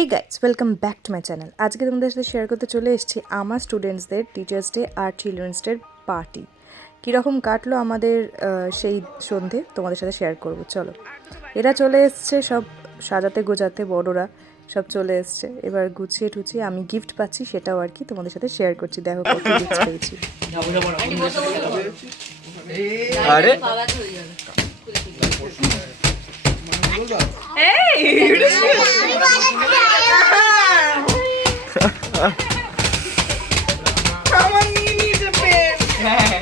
এই guys welcome back to my channel. আজকে তোমাদের সাথে শেয়ার করতে চলে এসেছি আমার স্টুডেন্টসদের টিচার্স ডে আর চিলড্রেন্স ডের পার্টি কীরকম কাটলো আমাদের সেই সন্ধে তোমাদের সাথে শেয়ার করব। চলো, এরা চলে এসছে সব সাজাতে গোজাতে, বড়রা সব চলে এসছে। এবার গুছিয়ে টুছিয়ে আমি গিফট পাচ্ছি, সেটাও আর কি তোমাদের সাথে শেয়ার করছি। দেখো কত গিফট পেয়েছি। আরে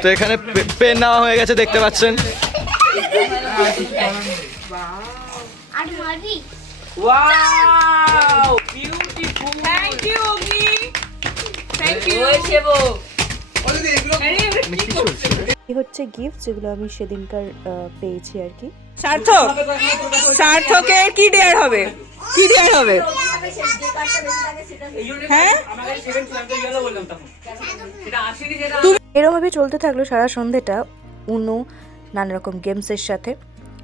তো এখানে পেন নেওয়া হয়ে গেছে, দেখতে পাচ্ছেন। এই হচ্ছে গিফট যেগুলো আমি সেদিনকার পেয়েছি আর কি। সার্থকের কি ডেয়ার হবে, কি ডেয়ার হবে? হ্যাঁ, এরমভাবে চলতে থাকলো সারা সন্ধ্যেটা, উনো, নানা রকম গেমসের সাথে,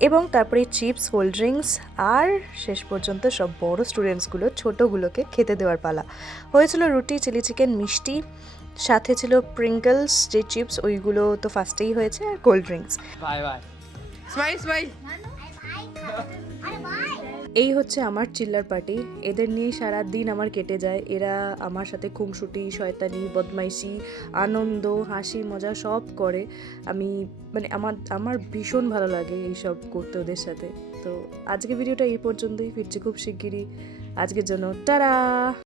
এবং তারপরে চিপস, কোল্ড ড্রিঙ্কস, আর শেষ পর্যন্ত সব বড় স্টুডেন্টসগুলো ছোটোগুলোকে খেতে দেওয়ার পালা। হয়েছিল রুটি, চিলি চিকেন, মিষ্টি, সাথে ছিল প্রিঙ্গলস যে চিপস, ওইগুলো তো ফার্স্টেই হয়েছে, আর কোল্ড ড্রিঙ্কস। Smile smile. এই হচ্ছে আমার চিল্লার পার্টি। এদের নিয়ে সারা দিন আমার কেটে যায়। এরা আমার সাথে খুনসুটি, শয়তানি, বদমাইশি, আনন্দ, হাসি, মজা সব করে। আমি আমার ভীষণ ভালো লাগে এইসব করতে ওদের সাথে। তো আজকে ভিডিওটা এই পর্যন্তই, ফিরছি খুব শিগগিরই। আজকের জন্য টাটা।